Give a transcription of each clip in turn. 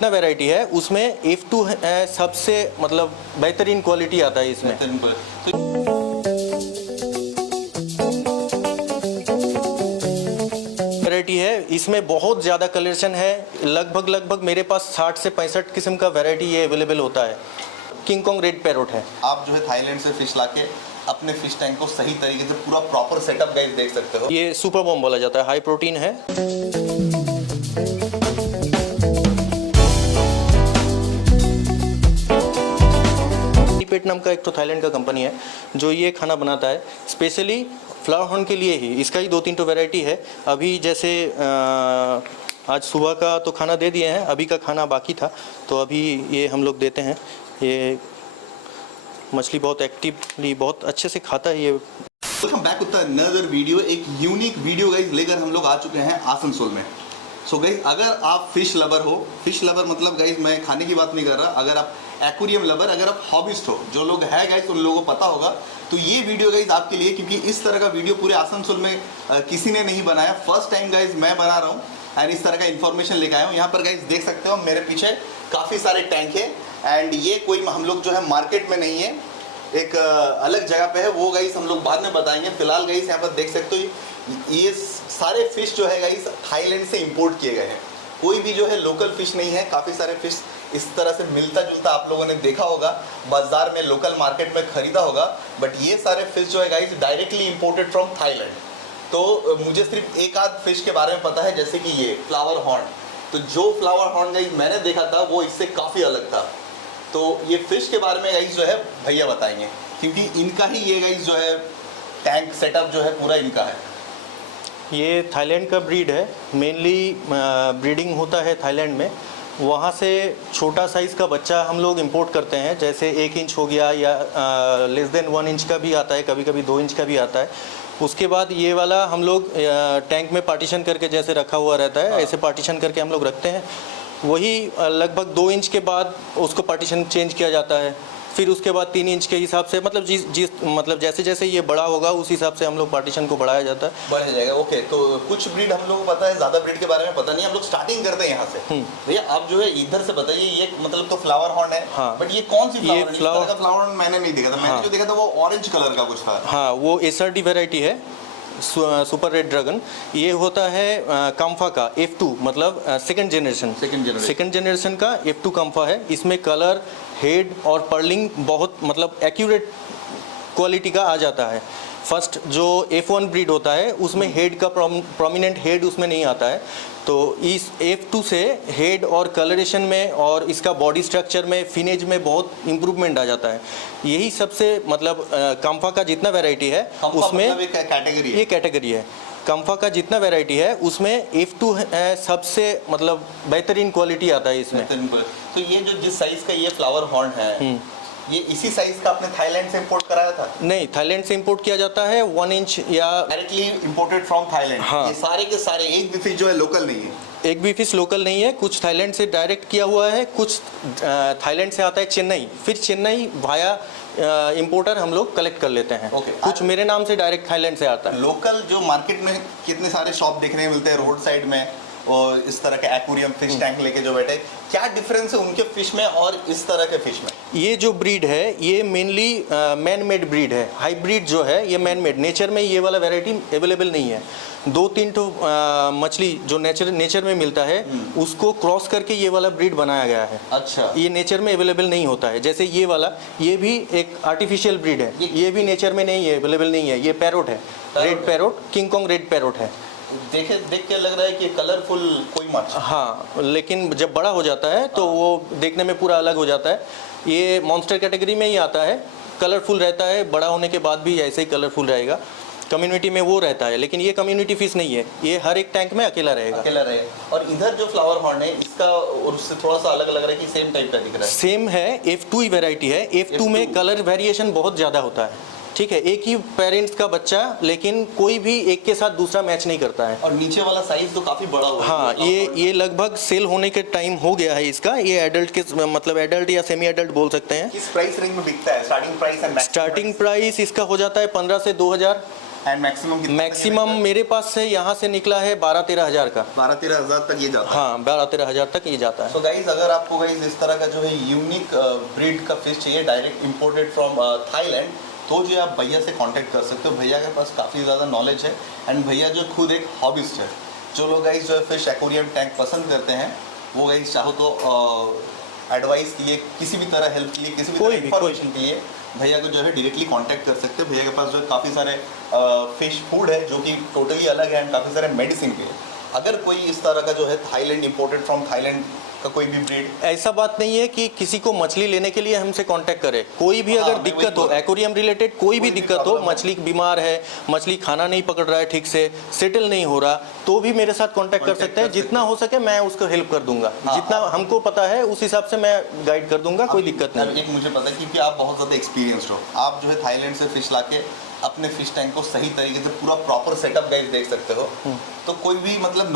जितना वैरायटी है उसमें F2 है सबसे मतलब बेहतरीन क्वालिटी आता है इसमें। वैरायटी है इसमें बहुत ज़्यादा कलेक्शन है, लगभग मेरे पास 60 से 65 किस्म का वैरायटी ये अवेलेबल होता है। किंग कॉन्ग रेड पैरोट है। आप जो है थाईलैंड से फिश लाके अपने फिश टैंक को सही तरीके से पूरा प्रॉपर सेटअप गाइस देख सकते हो। ये सुपर बॉम्ब बोला जाता है, हाई प्रोटीन है। पेट नाम का एक तो थाईलैंड का कंपनी है जो ये खाना बनाता है स्पेशली फ्लावर हॉर्न के लिए ही। इसका ही 2-3 तो वैरायटी है। अभी जैसे आज सुबह का तो खाना दे दिए हैं, अभी का खाना बाकी था तो अभी ये हम लोग देते हैं। ये मछली बहुत एक्टिवली बहुत अच्छे से खाता है ये। Welcome back with another video. एक यूनिक वीडियो गाइस लेकर हम लोग आ चुके हैं आसनसोल में। सो गाइस अगर आप फिश लवर हो, फिश लवर मतलब गाइस मैं खाने की बात नहीं कर रहा, अगर आप एक्वेरियम लवर, अगर आप हॉबिस्ट हो, जो लोग है गाइस उन लोगों को पता होगा, तो ये वीडियो गाइस आपके लिए, क्योंकि इस तरह का वीडियो पूरे आसनसोल में किसी ने नहीं बनाया। फर्स्ट टाइम गाइस मैं बना रहा हूँ एंड इस तरह का इन्फॉर्मेशन लेके आया हूँ। यहाँ पर गाइस देख सकते हो मेरे पीछे काफ़ी सारे टैंक है एंड ये कोई हम लोग जो है मार्केट में नहीं है, एक अलग जगह पे है, वो गाइस हम लोग बाद में बताएंगे। फिलहाल गाइस यहाँ पर देख सकते हो ये सारे फिश जो है गाइस थाईलैंड से इंपोर्ट किए गए हैं। कोई भी जो है लोकल फिश नहीं है। काफ़ी सारे फिश इस तरह से मिलता जुलता आप लोगों ने देखा होगा, बाजार में लोकल मार्केट में खरीदा होगा, बट ये सारे फिश जो है guys directly imported from Thailand. तो मुझे सिर्फ एक आध फिश के बारे में पता है, जैसे कि ये फ्लावर हॉर्न। तो जो फ्लावर हॉर्न गाइस मैंने देखा था वो इससे काफ़ी अलग था। तो ये फिश के बारे में गाइस जो है भैया बताएंगे, क्योंकि इनका ही ये गाइस जो है टैंक सेटअप जो है पूरा इनका है। ये थाईलैंड का ब्रीड है, मेनली ब्रीडिंग होता है थाईलैंड में। वहाँ से छोटा साइज़ का बच्चा हम लोग इंपोर्ट करते हैं, जैसे 1 इंच हो गया या लेस देन 1 इंच का भी आता है, कभी कभी 2 इंच का भी आता है। उसके बाद ये वाला हम लोग टैंक में पार्टीशन करके जैसे रखा हुआ रहता है, ऐसे पार्टीशन करके हम लोग रखते हैं। वही लगभग 2 इंच के बाद उसको पार्टीशन चेंज किया जाता है, फिर उसके बाद 3 इंच के हिसाब से, मतलब मतलब जैसे जैसे ये बड़ा होगा उस हिसाब से हम लोग पार्टीशन को बढ़ाया जाता है, बढ़ जाएगा। ओके, तो कुछ ब्रीड हम लोग को पता है, ज़्यादा ब्रीड के बारे में पता नहीं। हम लोग स्टार्टिंग करते हैं यहाँ से। भैया आप जो है इधर से बताइए, ये मतलब तो फ्लावर हॉर्न है। हाँ, बट ये कौन सी फ्लावर हॉर्न मैंने नहीं देखा था। मैंने जो देखा था वो ऑरेंज कलर का कुछ था। हाँ, वो SRD वैरायटी है, सुपर रेड ड्रैगन। ये होता है काम्फा का F2, मतलब सेकंड जनरेशन का F2 काम्फा है। इसमें कलर, हेड और पर्लिंग बहुत मतलब एक्यूरेट क्वालिटी का आ जाता है। फर्स्ट जो F1 ब्रीड होता है उसमें हेड का प्रोमिनेंट हेड उसमें नहीं आता है, तो इस F2 से हेड और कलरेशन में और इसका बॉडी स्ट्रक्चर में, फिनेज में बहुत इम्प्रूवमेंट आ जाता है। यही सबसे मतलब काम्फा का जितना वैरायटी है उसमें ये कैटेगरी है। काम्फा का जितना वैरायटी है उसमें F2 है सबसे मतलब बेहतरीन क्वालिटी आता है इसमें। तो ये जो जिस साइज का ये फ्लावर हॉर्न है, ये इसी साइज का आपने थाईलैंड से इंपोर्ट कराया था? नहीं, थाईलैंड से इंपोर्ट किया जाता है 1 इंच या डायरेक्टली इंपोर्टेड फ्रॉम थाईलैंड। हाँ, ये सारे के सारे, एक भी फिश जो है लोकल नहीं है। एक भी फिश लोकल नहीं है। कुछ थाईलैंड से डायरेक्ट किया हुआ है, कुछ थाईलैंड से आता है चेन्नई, फिर चेन्नई वाया इंपोर्टर हम लोग कलेक्ट कर लेते हैं। कुछ मेरे नाम से डायरेक्ट थाईलैंड से आता है। लोकल जो मार्केट में कितने सारे शॉप देखने को मिलते हैं रोड साइड में, और इस तरह के एक्वेरियम फिश टैंक लेके जो बैठे, क्या डिफरेंस है उनके फिश में और इस तरह के फिश में? ये जो ब्रीड है ये मेनली मैन मेड ब्रीड है। हाइब्रिड जो है ये मैन मेड, नेचर में ये वाला वैरायटी अवेलेबल नहीं है। 2-3 तो मछली जो नेचर में मिलता है उसको क्रॉस करके ये वाला ब्रीड बनाया गया है। अच्छा, ये नेचर में अवेलेबल नहीं होता है। जैसे ये वाला, ये भी एक आर्टिफिशियल ब्रीड है, ये भी नेचर में नहीं है, अवेलेबल नहीं है। ये पैरोट है, red parrot, king Kong red parrot है। देख के लग रहा है कि कलरफुल कोई माछ। हाँ, लेकिन जब बड़ा हो जाता है तो वो देखने में पूरा अलग हो जाता है। ये मॉन्स्टर कैटेगरी में ही आता है, कलरफुल रहता है, बड़ा होने के बाद भी ऐसे ही कलरफुल रहेगा। कम्युनिटी में वो रहता है, लेकिन ये कम्युनिटी फिश नहीं है, ये हर एक टैंक में अकेला रहेगा। और इधर जो फ्लावर हॉर्न है इसका और उससे थोड़ा सा अलग लग रहा है कि सेम टाइप का दिख रहा है। सेम है, F2 ही वैरायटी है। F2 में कलर वेरिएशन बहुत ज़्यादा होता है, ठीक है। एक ही पेरेंट्स का बच्चा, लेकिन कोई भी एक के साथ दूसरा मैच नहीं करता है। और नीचे वाला साइज तो काफी बड़ा हुआ है। हाँ, ये लगभग सेल होने के टाइम हो गया है इसका। ये एडल्ट के मतलब एडल्ट या सेमी एडल्ट बोल सकते हैं। किस प्राइस रेंज में बिकता है? स्टार्टिंग प्राइस इसका हो जाता है 15 से 2000। एंड मैक्सिमम मैक्सिमम मेरे पास से यहाँ से निकला है 12-13 हज़ार का। 12-13 हज़ार तक ये जाता है। हाँ 12-13 हज़ार तक ये जाता है। सो गाइज अगर आपको गाइज इस तरह का जो है यूनिक ब्रीड का फिश चाहिए डायरेक्ट इंपोर्टेड फ्रॉम थाईलैंड, तो जो आप भैया से कांटेक्ट कर सकते हो। भैया के पास काफ़ी ज़्यादा नॉलेज है एंड भैया जो खुद एक हॉबिस्ट है। जो लोग गाइज जो है फिश एक्वेरियम टैंक पसंद करते हैं वो गाइज चाहो तो एडवाइस के लिए, किसी भी तरह हेल्प के लिए, किसी भी तरह इंफॉर्मेशन के लिए भैया को जो है डायरेक्टली कांटेक्ट कर सकते हैं। भैया के पास जो है काफ़ी सारे फिश फूड है जो कि टोटली अलग है एंड काफ़ी सारे मेडिसिन के। अगर कोई इस तरह का जो है थाईलैंड इंपोर्टेड फ्रॉम थाईलैंड का कोई भी ब्रीड, ऐसा बात नहीं है कि किसी को मछली लेने के लिए हमसे कांटेक्ट करे। कोई भी अगर दिक्कत हो एक्वेरियम रिलेटेड, कोई भी दिक्कत हो, मछली बीमार है, मछली खाना नहीं पकड़ रहा है ठीक से, सेटल नहीं हो रहा, तो भी मेरे साथ कांटेक्ट कर सकते हैं। जितना हो सके मैं उसको हेल्प कर दूंगा। जितना हमको पता है उस हिसाब से मैं गाइड कर दूंगा, कोई दिक्कत नहीं। एक मुझे पता है क्योंकि आप बहुत ज़्यादा एक्सपीरियंस्ड हो, आप जो है थाईलैंड से फिश लाके अपने फिश टैंक को सही तरीके से पूरा प्रॉपर सेटअप गाइस देख सकते हो। तो कोई भी मतलब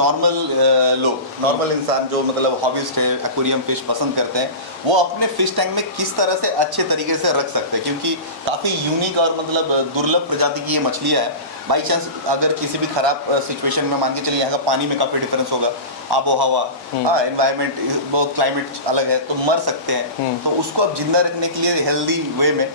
नॉर्मल इंसान जो मतलब हॉबिस्ट है, एक्वेरियम फिश पसंद करते हैं, वो अपने फिश टैंक में किस तरह से अच्छे तरीके से रख सकते हैं, क्योंकि काफ़ी यूनिक और मतलब दुर्लभ प्रजाति की ये मछलियाँ है। बाई चांस अगर किसी भी खराब सिचुएशन में, मान के चलिए यहाँ का पानी में काफ़ी डिफरेंस होगा, आबो हवा, एनवायरनमेंट बहुत क्लाइमेट अलग है, तो मर सकते हैं। तो उसको आप जिंदा रखने के लिए हेल्दी वे में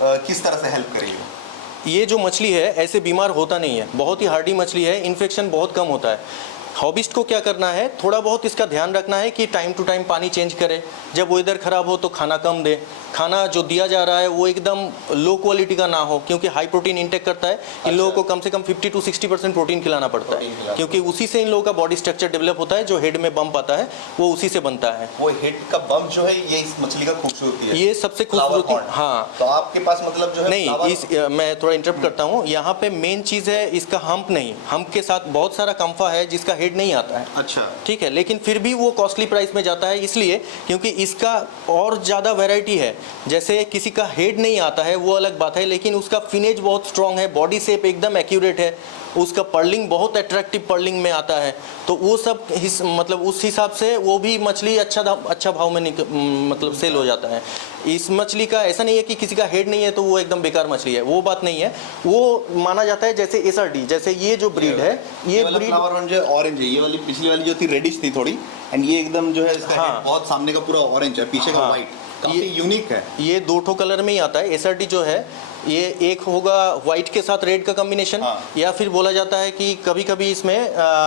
किस तरह से हेल्प करेंगे? ये जो मछली है ऐसे बीमार होता नहीं है, बहुत ही हार्डी मछली है, इन्फेक्शन बहुत कम होता है। हॉबिस्ट को क्या करना है, थोड़ा बहुत इसका ध्यान रखना है कि टाइम टू टाइम पानी चेंज करे। जब वेदर ख़राब हो तो खाना कम दे, खाना जो दिया जा रहा है वो एकदम लो क्वालिटी का ना हो, क्योंकि हाई प्रोटीन इंटेक करता है। इन लोगों को कम से कम 50 to 60% प्रोटीन खिलाना पड़ता है, क्योंकि उसी से इन लोगों का बॉडी स्ट्रक्चर डेवलप होता है। जो हेड में बम्प आता है वो उसी से बनता है। वो हेड का बम्प जो है ये इस मछली का खूबसूरती है, ये सबसे खूबसूरती। हाँ, तो आपके पास मतलब जो है नहीं, मैं थोड़ा इंटरप्ट करता हूँ। यहाँ पे मेन चीज़ है इसका हम्प नहीं। हम्प के साथ बहुत सारा कंफा है जिसका हेड नहीं आता है। अच्छा, ठीक है, लेकिन फिर भी वो कॉस्टली प्राइस में जाता है, इसलिए क्योंकि इसका और ज़्यादा वैरायटी है। जैसे किसी का हेड नहीं आता है वो अलग बात है, लेकिन उसका फिनेज बहुत स्ट्रॉन्ग है, बॉडी शेप एकदम एक्यूरेट है, उसका पर्लिंग बहुत अट्रैक्टिव पर्लिंग में आता है। तो वो सब मतलब उस हिसाब से वो भी मछली अच्छा भाव में मतलब सेल हो जाता है। इस मछली का ऐसा नहीं है कि किसी का हेड नहीं है तो वो एकदम बेकार मछली है, वो बात नहीं है। वो माना जाता है जैसे SRD, जैसे ये जो ब्रीड है, ये ब्रीड फ्लावर वन जो ऑरेंज है, ये वाली पिछली वाली जो थी रेडिश थी थोड़ी, एंड ये एकदम जो है इसका हेड बहुत सामने का पूरा ऑरेंज है, पीछे का व्हाइट, काफी यूनिक है। ये 2 कलर में ही आता है। SRD जो है ये एक होगा व्हाइट के साथ रेड का कॉम्बिनेशन, या फिर बोला जाता है कि कभी कभी इसमें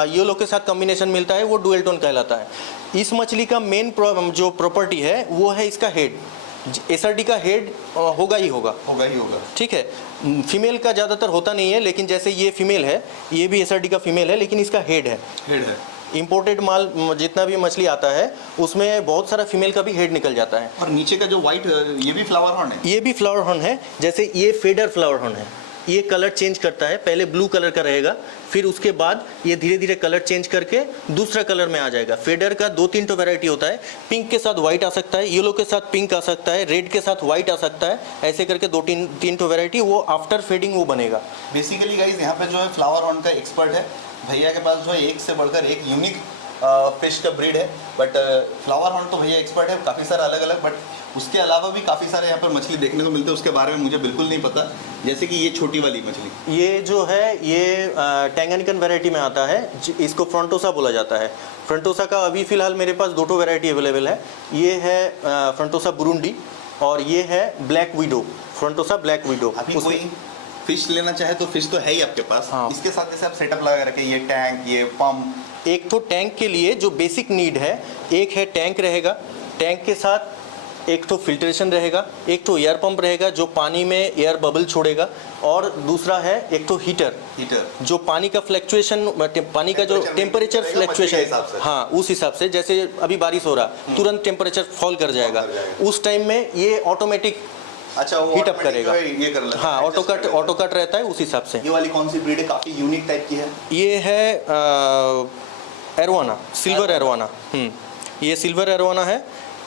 येलो के साथ कॉम्बिनेशन मिलता है, वो डुअल टोन कहलाता है। इस मछली का मेन जो प्रॉपर्टी है वो है इसका हेड। SRD का हेड होगा ही होगा। ठीक है, फीमेल का ज़्यादातर होता नहीं है, लेकिन जैसे ये फीमेल है, ये भी SRD का फीमेल है, लेकिन इसका हेड है। इंपोर्टेड माल जितना भी मछली आता है उसमें बहुत सारा फीमेल का भी हेड निकल जाता है। और नीचे का जो व्हाइट, ये भी फ्लावर हॉर्न है? ये भी फ्लावर हॉर्न है। जैसे ये फेडर फ्लावर हॉर्न है, ये कलर चेंज करता है, पहले ब्लू कलर का रहेगा, फिर उसके बाद ये धीरे धीरे कलर चेंज करके दूसरा कलर में आ जाएगा। फेडर का 2-3 तो वैरायटी होता है, पिंक के साथ व्हाइट आ सकता है, येलो के साथ पिंक आ सकता है, रेड के साथ व्हाइट आ सकता है, ऐसे करके 2-3 तो वैरायटी वो आफ्टर फेडिंग वो बनेगा। बेसिकली गाइस यहाँ पे जो है फ्लावर हॉर्न का एक्सपर्ट है भैया के पास, जो है एक से बढ़कर एक यूनिक फिश का ब्रीड है। बट फ्लावर हॉर्न तो भैया एक्सपर्ट है, काफ़ी सारा अलग अलग, बट उसके अलावा भी काफ़ी सारे यहाँ पर मछली देखने को मिलते हैं, उसके बारे में मुझे बिल्कुल नहीं पता। जैसे कि ये छोटी वाली मछली, ये जो है ये टैंगानिकन वैरायटी में आता है, इसको फ्रंटोसा बोला जाता है। फ्रंटोसा का अभी फ़िलहाल मेरे पास 2 वैरायटी अवेलेबल है। ये है फ्रंटोसा बुरुंडी और ये है black window, frontosa black window. अभी कोई फिश लेना चाहे तो फिश तो है ही आपके पास। हाँ। इसके साथ जैसे आप सेटअप लगा रखे, ये टैंक, ये पंप। एक तो टैंक के लिए जो बेसिक नीड है, एक है टैंक रहेगा, टैंक के साथ एक तो फिल्ट्रेशन रहेगा, एक तो एयर पंप रहेगा जो पानी में एयर बबल छोड़ेगा, और दूसरा है एक तो हीटर जो पानी का फ्लक्चुएशन, पानी का जो टेम्परेचर फ्लक्चुएशन, हाँ उस हिसाब से, जैसे अभी बारिश हो रहा तुरंत टेम्परेचर फॉल कर जाएगा, उस टाइम में ये ऑटोमेटिक हीटअप करेगा। ये कर लेगा। हाँ, ऑटो कट रहता है उस हिसाब से। ये वाली कौन सी ब्रीड है? काफी यूनिक टाइप की है। ये है एरोवाना, सिल्वर एरोवाना। ये सिल्वर एरोवाना है।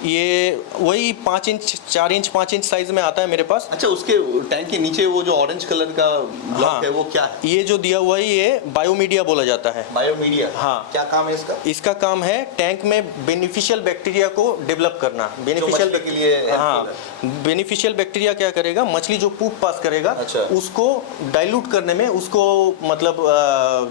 ये वही 5 इंच 4 इंच 5 इंच साइज में आता है मेरे पास। अच्छा, उसके टैंक के नीचे वो जो ऑरेंज कलर का ब्लॉक है वो क्या है? ये जो दिया हुआ है ये बायोमीडिया बोला जाता है। बायोमीडिया, हाँ। क्या काम है इसका? इसका काम है टैंक में बेनिफिशियल बैक्टीरिया को डेवलप करना। बेनिफिशियल के लिए, हाँ, बेनिफिशियल बैक्टीरिया क्या करेगा, मछली जो पूप पास करेगा, अच्छा, उसको डाइल्यूट करने में, उसको मतलब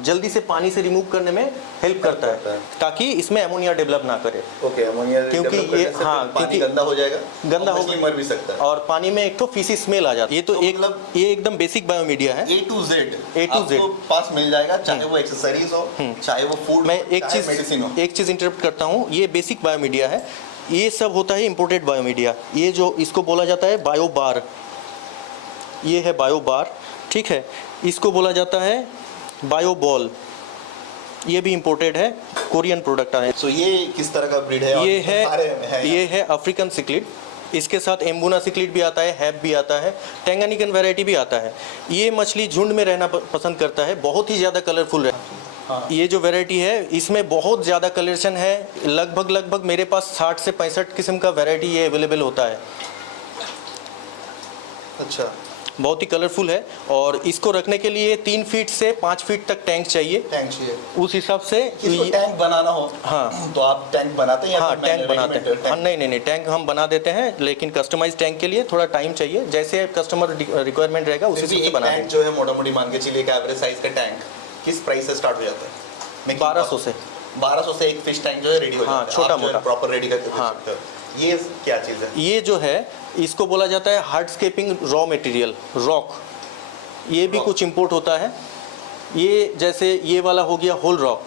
जल्दी से पानी से रिमूव करने में हेल्प करता है, ताकि इसमें अमोनिया डेवलप ना करे। ओके, अमोनिया क्योंकि ये हाँ, क्योंकि गंदा हो जाएगा, गंदा हो, मछली मर भी सकता है, और पानी में एक तो फीसी स्मेल आ जाती है। ये तो एक मतलब ये एकदम बेसिक बायोमीडिया है। A to Z आपको पास मिल जाएगा, चाहे वो एक्सेसरीज हो, चाहे वो फूड, मैं एक चीज इंटरप्ट करता हूँ, ये बेसिक बायोमीडिया है। ये सब होता है इंपोर्टेड बायोमीडिया। ये जो इसको बोला जाता है बायो बार, ये है बायो बार, ठीक है। इसको बोला जाता है बायो बॉल, ये भी इंपोर्टेड है, कोरियन प्रोडक्ट है। सो ये किस तरह का ब्रीड है? ये है अफ्रीकन सिक्लिड। इसके साथ एम्बुना सिक्लिड भी आता है, हैब भी आता है, टेंगानिकन वैरायटी भी आता है। ये मछली झुंड में रहना पसंद करता है, बहुत ही ज़्यादा कलरफुल है। हाँ। ये जो वैरायटी है इसमें बहुत ज़्यादा कलरेशन है, लगभग मेरे पास 60 से 65 किस्म का वैरायटी ये अवेलेबल होता है। अच्छा, बहुत ही कलरफुल है। और इसको रखने के लिए 3 फीट से 5 फीट तक टैंक चाहिए। उस हिसाब से टैंक बनाना हो, हाँ, तो आप टैंक बनाते हैं? हाँ, टैंक बनाते हैं। हाँ, नहीं, टैंक हम बना देते हैं, लेकिन कस्टमाइज टैंक के लिए थोड़ा टाइम चाहिए। जैसे कस्टमर रिक्वायरमेंट रहेगा उसी से बना देंगे। जो है मोटा-मोटी मान के चलिए, एक एवरेज साइज का टैंक किस प्राइस से स्टार्ट हो जाता है? 1200 से एक फिश टैंक जो है रेडी हो जाता है। छोटा मोटा प्रॉपर रेडी करके दे सकते हो। ये क्या चीज़ है? ये जो है इसको बोला जाता है हार्डस्केपिंग रॉ मटेरियल, रॉक। ये भी कुछ इंपोर्ट होता है। ये जैसे ये वाला हो गया होल रॉक,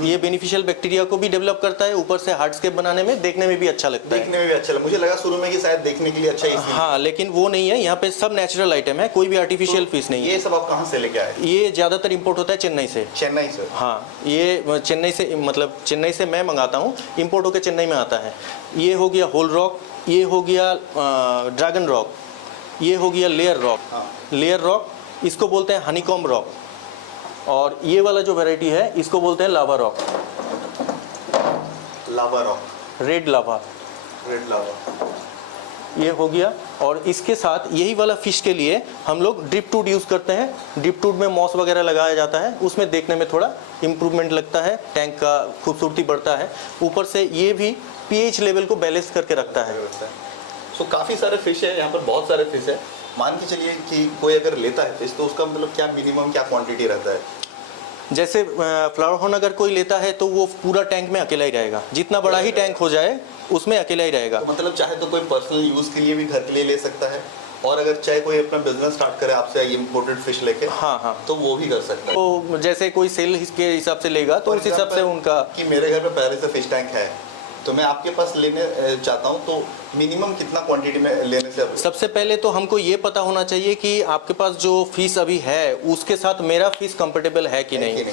ये बेनिफिशियल बैक्टीरिया को भी डेवलप करता है, ऊपर से हार्डस्केप बनाने में, देखने में भी अच्छा लगता है। देखने में भी अच्छा लगा, मुझे लगा शुरू में कि शायद देखने के लिए अच्छा है। हाँ, लेकिन वो नहीं है, यहाँ पे सब नेचुरल आइटम है, कोई भी आर्टिफिशियल फिश नहीं है। ये सब आप कहाँ से लेके आए? ये ज़्यादातर इंपोर्ट होता है चेन्नई से। चेन्नई से? हाँ, ये चेन्नई से, मतलब चेन्नई से मैं मंगाता हूँ, इंपोर्ट होकर चेन्नई में आता है। ये हो गया होल रॉक, ये हो गया ड्रैगन रॉक, ये हो गया लेयर रॉक। लेयर रॉक इसको बोलते हैं हनीकॉम्ब रॉक, और ये वाला जो वैरायटी है इसको बोलते हैं लावा रॉक। लावा रॉक, रेड लावा, ये हो गया। और इसके साथ यही वाला फिश के लिए हम लोग ड्रिप टूड यूज़ करते हैं। ड्रिप टूड में मॉस वगैरह लगाया जाता है, उसमें देखने में थोड़ा इम्प्रूवमेंट लगता है, टैंक का खूबसूरती बढ़ता है। ऊपर से ये भी पीएच लेवल को बैलेंस करके रखता है। सो काफ़ी सारे फिश है यहाँ पर, बहुत सारे फिश है। मान के चलिए कि कोई अगर लेता है फिश, तो उसका मतलब क्या मिनिमम क्या क्वांटिटी रहता है? जैसे फ्लावर हॉर्न अगर कोई लेता है तो वो पूरा टैंक में अकेला ही रहेगा, जितना बड़ा ही टैंक हो जाए उसमें अकेला ही रहेगा। तो मतलब चाहे तो कोई पर्सनल यूज़ के लिए भी घर के लिए ले सकता है, और अगर चाहे कोई अपना बिजनेस स्टार्ट करे आपसे इंपोर्टेड फिश लेके, हाँ, तो वो भी कर सकता है। तो जैसे कोई सेल के हिसाब से लेगा तो उस हिसाब से उनका, कि मेरे घर पे पहले से फिश टैंक है तो मैं आपके पास लेने चाहता हूँ, तो मिनिमम कितना क्वांटिटी में लेने से? सबसे पहले तो हमको ये पता होना चाहिए कि आपके पास जो फिश अभी है उसके साथ मेरा फिश कंफर्टेबल है कि नहीं।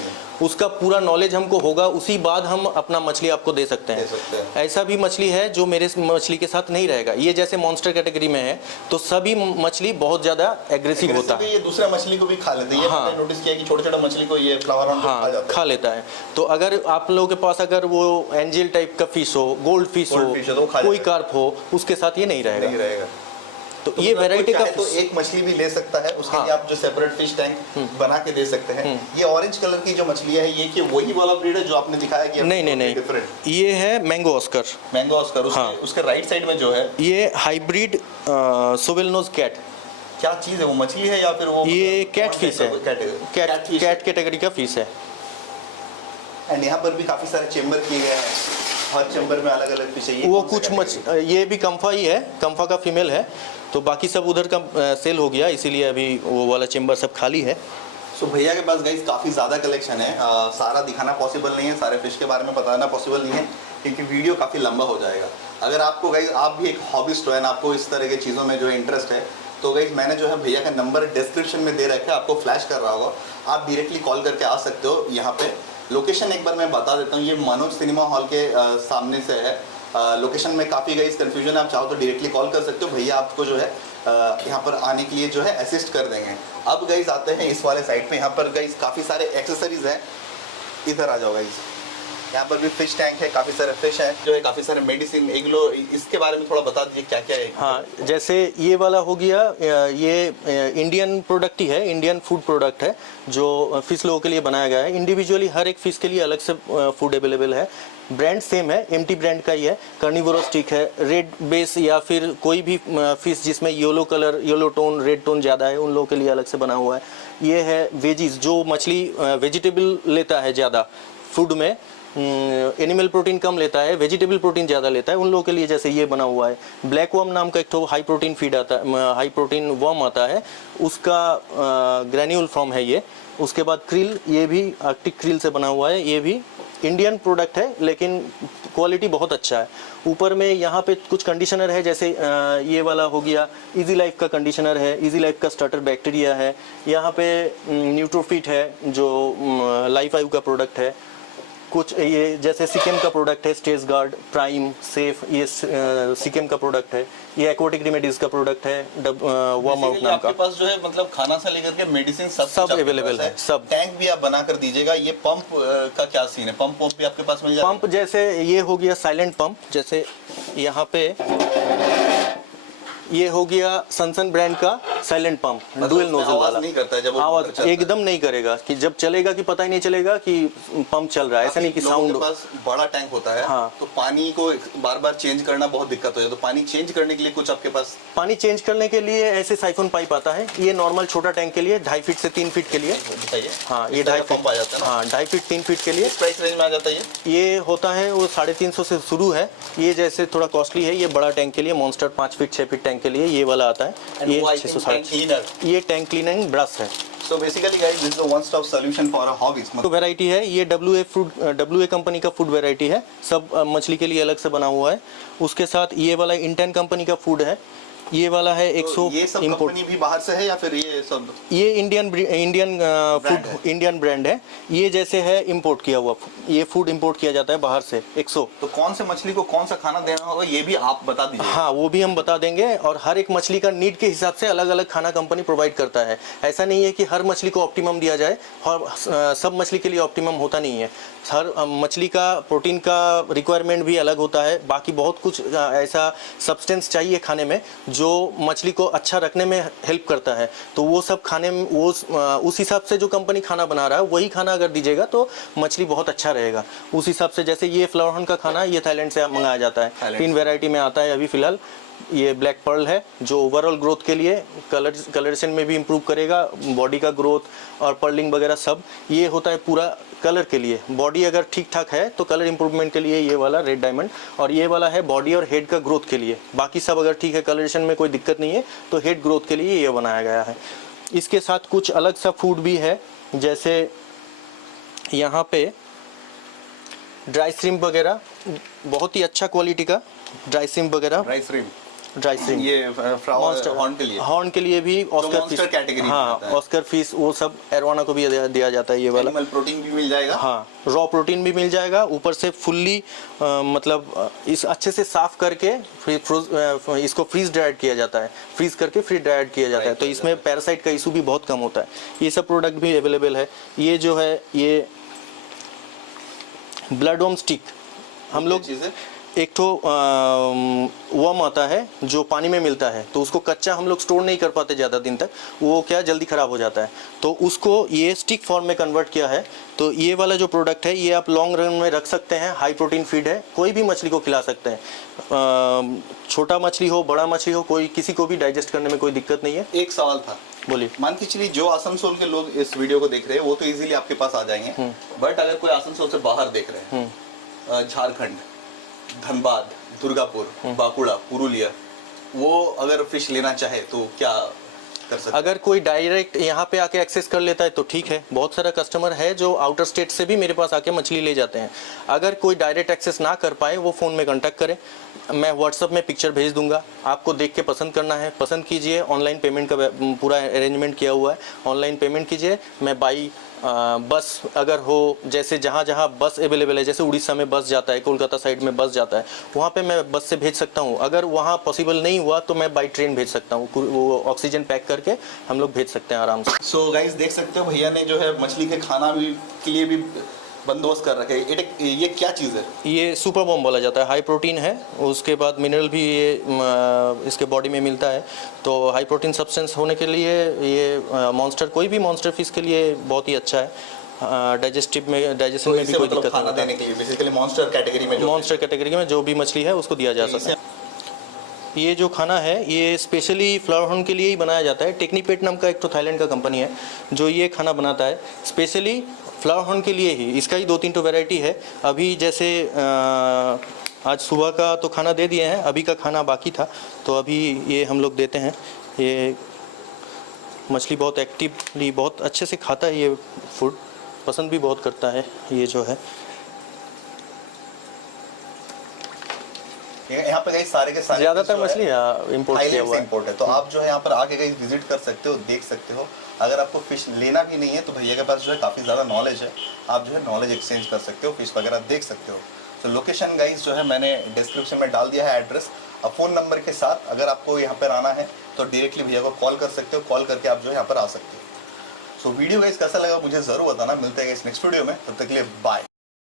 उसका पूरा नॉलेज हमको होगा, उसी बाद हम अपना मछली आपको दे सकते हैं। ऐसा भी मछली है जो मेरे मछली के साथ नहीं रहेगा। ये जैसे मॉन्स्टर कैटेगरी में है तो सभी मछली बहुत ज़्यादा एग्रेसिव होता है। ये दूसरा मछली को भी खा लेते हैं। हाँ, नोटिस किया कि छोटे छोटे मछली को ये फ्लावर हॉर्न खा लेता है। तो अगर आप लोगों के पास अगर वो एंजल टाइप का फिश हो, गोल्ड फिश हो, कोई कार्प हो, उसके साथ ये नहीं रहेगा। तो ये वैरायटी का तो एक मछली भी ले सकता है, उसके लिए आप जो सेपरेट फिश टैंक बना के दे सकते हैं। ये ऑरेंज कलर की जो मछली है, ये कि वही वाला ब्रीड है जो आपने दिखाया कि नहीं, ये है मैंगो ऑस्कर। उसके राइट साइड में जो है ये हाइब्रिड सोवेल नोज कैट। क्या चीज़ है वो? मछली है या फिर वो? ये कैट फिश है, कैट कैटेगरी का फिश है। एंड यहाँ पर भी काफ़ी सारे चेम्बर किए गए हैं, हर चेम्बर में अलग अलग फिश है। वो कुछ ये भी कम्फा ही है, कम्फा का फीमेल है, तो बाकी सब उधर का सेल हो गया, इसीलिए अभी वो वाला चेम्बर सब खाली है। सो भैया के पास गाइस काफ़ी ज़्यादा कलेक्शन है। सारा दिखाना पॉसिबल नहीं है, सारे फिश के बारे में बताना पॉसिबल नहीं है, क्योंकि वीडियो काफ़ी लंबा हो जाएगा। अगर आपको गाइस, आप भी एक हॉबिस्ट हो, आपको इस तरह की चीज़ों में जो इंटरेस्ट है, तो गाइस मैंने जो है भैया का नंबर डिस्क्रिप्शन में दे रखा है, आपको फ्लैश कर रहा होगा, आप डायरेक्टली कॉल करके आ सकते हो। यहाँ पे लोकेशन एक बार मैं बता देता हूँ, ये मनोज सिनेमा हॉल के सामने से है। लोकेशन में काफ़ी गाइस कंफ्यूजन है, आप चाहो तो डायरेक्टली कॉल कर सकते हो, भैया आपको जो है यहाँ पर आने के लिए जो है असिस्ट कर देंगे। अब गाइस आते हैं इस वाले साइड पे, यहाँ पर गाइस काफ़ी सारे एक्सेसरीज हैं। इधर आ जाओ गाइस। यहाँ पर भी फिश टैंक है, काफी सारे फिश हैं, जो है काफी सारे मेडिसिन एग्लो, इसके बारे में थोड़ा बता दीजिए क्या क्या है। हाँ, जैसे ये वाला हो गया, ये इंडियन प्रोडक्ट ही है, इंडियन फूड प्रोडक्ट है जो फिश लोगों के लिए बनाया गया है। इंडिविजुअली हर एक फिश के लिए अलग से फूड अवेलेबल है। ब्रांड सेम है, एमटी ब्रांड का ही है। कार्निवोरस स्टिक है, रेड बेस या फिर कोई भी फिश जिसमें yellow colour, yellow tone, red tone ज़्यादा है, उन लोगों के लिए अलग से बना हुआ है। ये है वेजीज, जो मछली वेजिटेबल लेता है ज़्यादा फूड में, एनिमल प्रोटीन कम लेता है, वेजिटेबल प्रोटीन ज़्यादा लेता है, उन लोगों के लिए जैसे ये बना हुआ है। ब्लैक वर्म नाम का एक तो हाई प्रोटीन फीड आता है, हाई प्रोटीन वर्म आता है, उसका ग्रैन्यूल फॉर्म है ये। उसके बाद क्रिल, ये भी आर्कटिक क्रिल से बना हुआ है, ये भी इंडियन प्रोडक्ट है लेकिन क्वालिटी बहुत अच्छा है। ऊपर में यहाँ पे कुछ कंडीशनर है, जैसे ये वाला हो गया इजी लाइफ का कंडीशनर है, इजी लाइफ का स्टार्टर बैक्टीरिया है। यहाँ पे न्यूट्रोफिट है जो लाइफ आयु का प्रोडक्ट है। कुछ ये जैसे सिकेम का प्रोडक्ट है, स्टेज गार्ड, प्राइम, सेफ, ये सिकेम का प्रोडक्ट है। ये एक्वाटिक रेमेडीज का प्रोडक्ट है, वार्म आउट नाम का। आपके पास जो है मतलब खाना से लेकर के मेडिसिन सब अवेलेबल है, सब। टैंक भी आप बना कर दीजिएगा। ये पंप का क्या सीन है? पंप भी आपके पास मिल जाएगा? पंप जैसे ये हो गया साइलेंट पंप, जैसे यहाँ पे ये हो गया सनसन ब्रांड का साइलेंट पंप, डुअल नोजल वाला। नहीं करता है जब आवाज एकदम नहीं करेगा, कि जब चलेगा कि पता ही नहीं चलेगा कि पंप चल रहा है, ऐसा नहीं कि साउंड। के पास बड़ा टैंक होता है, हाँ। तो पानी को बार बार चेंज करना बहुत दिक्कत हो जाए, तो पानी चेंज करने के लिए कुछ आपके पास? पानी चेंज करने के लिए ऐसे साइफोन पाइप आता है। ये नॉर्मल छोटा टैंक के लिए 2.5 फीट से 3 फीट के लिए। बताइए। हाँ, ये 2.5 पंप आ जाता है ना? हाँ, 2.5 फीट 3 फीट के लिए। इस प्राइस रेंज में आ जाता है ये होता है वो 350 से शुरू है। ये जैसे थोड़ा कॉस्टली है। ये बड़ा टैंक के लिए, मॉन्स्टर 5 फीट 6 फीट टैंक के लिए ये वाला आता है। ये 660। ये टैंक क्लीनिंग ब्रश है। So basically guys, this is a one stop solution for our hobbies. तो वैरायटी है ये WA कंपनी का फूड वैरायटी है, सब मछली के लिए अलग से बना हुआ है। उसके साथ ये वाला इंटेन कंपनी का फूड है। ये वाला है 100 ये सब इंपोर्ट। कंपनी भी बाहर से है या फिर ये सब? ये इंडियन फूड, इंडियन ब्रांड है। ये जैसे है इंपोर्ट किया हुआ, ये फूड इंपोर्ट किया जाता है बाहर से 100। तो कौन से मछली को कौन सा खाना देना होगा ये भी आप बता दीजिए। हाँ, वो भी हम बता देंगे। और हर एक मछली का नीड के हिसाब से अलग अलग खाना कंपनी प्रोवाइड करता है। ऐसा नहीं है कि हर मछली को ऑप्टिमम दिया जाए, और सब मछली के लिए ऑप्टिमम होता नहीं है। हर मछली का प्रोटीन का रिक्वायरमेंट भी अलग होता है। बाकी बहुत कुछ ऐसा सब्सटेंस चाहिए खाने में जो मछली को अच्छा रखने में हेल्प करता है। तो वो सब खाने में वो उस हिसाब से जो कंपनी खाना बना रहा है वही खाना अगर दीजिएगा तो मछली बहुत अच्छा रहेगा। उस हिसाब से जैसे ये फ्लावर का खाना ये थाईलैंड से मंगाया जाता है। 3 वैरायटी में आता है अभी फिलहाल। ये ब्लैक पर्ल है जो ओवरऑल ग्रोथ के लिए, कलरेशन में भी इम्प्रूव करेगा, बॉडी का ग्रोथ और पर्लिंग वगैरह सब। ये होता है पूरा कलर के लिए। बॉडी अगर ठीक ठाक है तो कलर इंप्रूवमेंट के लिए ये वाला रेड डायमंड। और ये वाला है बॉडी और हेड का ग्रोथ के लिए। बाकी सब अगर ठीक है, कलरेशन में कोई दिक्कत नहीं है, तो हेड ग्रोथ के लिए ये बनाया गया है। इसके साथ कुछ अलग सा फूड भी है, जैसे यहाँ पे ड्राई श्रिम्प वगैरह, बहुत ही अच्छा क्वालिटी का ड्राई श्रिम्प वगैरह। ड्राई श्रिम्प ये फ्लावर हॉर्न के लिए भी ऑस्कर फिश कैटेगरी। हाँ, ऑस्कर फिश वो सब एरोवाना को भी दिया जाता है। ये वाला एनिमल प्रोटीन भी मिल जाएगा। हाँ, रॉ प्रोटीन भी मिल जाएगा। ऊपर से फुल्ली मतलब इस अच्छे से साफ करके इसको फ्रीज ड्राइड किया जाता है। फ्रीज करके फ्री ड्राइड किया जाता है, तो इसमें पैरासाइट का इशू भी बहुत कम होता है। ये सब प्रोडक्ट भी अवेलेबल है। ये जो है ये ब्लड वर्म स्टिक, हम लोग एक तो वर्म आता है जो पानी में मिलता है, तो उसको कच्चा हम लोग स्टोर नहीं कर पाते ज़्यादा दिन तक, वो क्या जल्दी ख़राब हो जाता है, तो उसको ये स्टिक फॉर्म में कन्वर्ट किया है। तो ये वाला जो प्रोडक्ट है ये आप लॉन्ग रन में रख सकते हैं। हाई प्रोटीन फीड है, कोई भी मछली को खिला सकते हैं। छोटा मछली हो, बड़ा मछली हो, कोई किसी को भी डाइजेस्ट करने में कोई दिक्कत नहीं है। एक सवाल था, बोलिए। मान के चलिए जो आसनसोल के लोग इस वीडियो को देख रहे हैं वो तो इजीली आपके पास आ जाएंगे, बट अगर कोई आसनसोल से बाहर देख रहे हैं, झारखंड, धनबाद, दुर्गापुर, बांकुड़ा, पुरुलिया, वो अगर फिश लेना चाहे तो क्या कर सकते? अगर कोई डायरेक्ट यहाँ पे आके एक्सेस कर लेता है तो ठीक है। बहुत सारा कस्टमर है जो आउटर स्टेट से भी मेरे पास आके मछली ले जाते हैं। अगर कोई डायरेक्ट एक्सेस ना कर पाए, वो फ़ोन में कांटेक्ट करें, मैं व्हाट्सअप में पिक्चर भेज दूंगा। आपको देख के पसंद करना है, पसंद कीजिए। ऑनलाइन पेमेंट का पूरा अरेंजमेंट किया हुआ है, ऑनलाइन पेमेंट कीजिए। मैं बाई बस अगर हो, जैसे जहाँ जहाँ बस अवेलेबल है, जैसे उड़ीसा में बस जाता है, कोलकाता साइड में बस जाता है, वहाँ पे मैं बस से भेज सकता हूँ। अगर वहाँ पॉसिबल नहीं हुआ तो मैं बाई ट्रेन भेज सकता हूँ। वो ऑक्सीजन पैक करके हम लोग भेज सकते हैं आराम से। सो गाइस देख सकते हो भैया ने जो है मछली के खाना भी के लिए भी बंदोबस्त कर रखे हैं। ये क्या चीज़ है? ये सुपर बॉम्ब बोला जाता है, हाई प्रोटीन है, उसके बाद मिनरल भी ये इसके बॉडी में मिलता है। तो हाई प्रोटीन सब्सटेंस होने के लिए ये मॉन्स्टर, कोई भी मॉन्स्टर फिश के लिए बहुत ही अच्छा है। डाइजेशन में भी कोई दिक्कत खाना नहीं देने के लिए बेसिकली मॉन्स्टर कैटेगरी में मॉन्स्टर कैटेगरी में जो भी मछली है उसको दिया जा सकता है। ये जो खाना है ये स्पेशली फ्लावर हॉर्न के लिए ही बनाया जाता है। टेक्नीपेट नाम का एक तो थाईलैंड का कंपनी है जो ये खाना बनाता है स्पेशली फ्लावर हॉर्न के लिए ही। इसका ही 2-3 वैरायटी है। अभी जैसे आज सुबह का तो खाना दे दिए हैं, अभी का खाना बाकी था तो अभी ये हम लोग देते हैं। ये मछली बहुत एक्टिवली बहुत अच्छे से खाता है, ये फूड पसंद भी बहुत करता है। ये जो है यहाँ पे गई सारे के सारे ज़्यादातर मछली इंपोर्ट किया हुआ है। इंपोर्ट है। तो आप जो है यहाँ पर आके गई विजिट कर सकते हो, देख सकते हो। अगर आपको फिश लेना भी नहीं है तो भैया के पास जो है काफ़ी ज़्यादा नॉलेज है, आप जो है नॉलेज एक्सचेंज कर सकते हो, फिश वगैरह देख सकते हो। तो लोकेशन गाइस जो है मैंने डिस्क्रिप्शन में डाल दिया है एड्रेस। अब फ़ोन नंबर के साथ अगर आपको यहाँ पर आना है तो डायरेक्टली भैया को कॉल कर सकते हो, कॉल करके आप जो है यहाँ पर आ सकते हो। सो वीडियो गाइस कैसा लगा मुझे ज़रूर बताना। मिलते हैं इस नेक्स्ट वीडियो में, तब तक के लिए बाय।